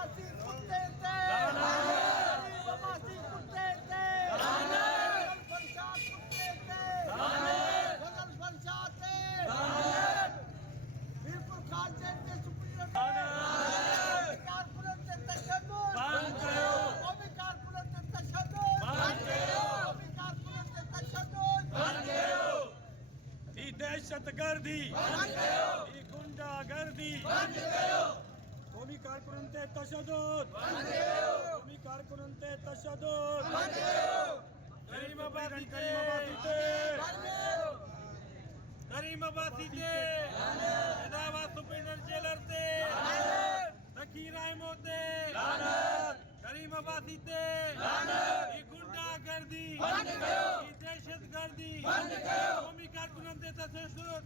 अब्बासी कुत्ते थे गरीब अब्बासी कुत्ते थे जंगल फंसाद कुत्ते थे जंगल फंसाद थे मीरपुर खान के सुप्रीम कारपोरेट के तशद्दुद कौमी कारपोरेट के तशद्दुद कौमी कारपोरेट के तशद्दुद ही दहशतगर्दी ही गुंडागर्दी कौमी कारकुनते तशद्दुद कौमी कारकुनते तशद्दुद करीम अब्बासी थे हैदराबाद सुप्रीटेंडेंट जेलर थे ज़कीर अहमद थे करीम अब्बासी थे ये गुंडागर्दी ये दहशतगर्दी कौमी कारकुनते तशद्दुद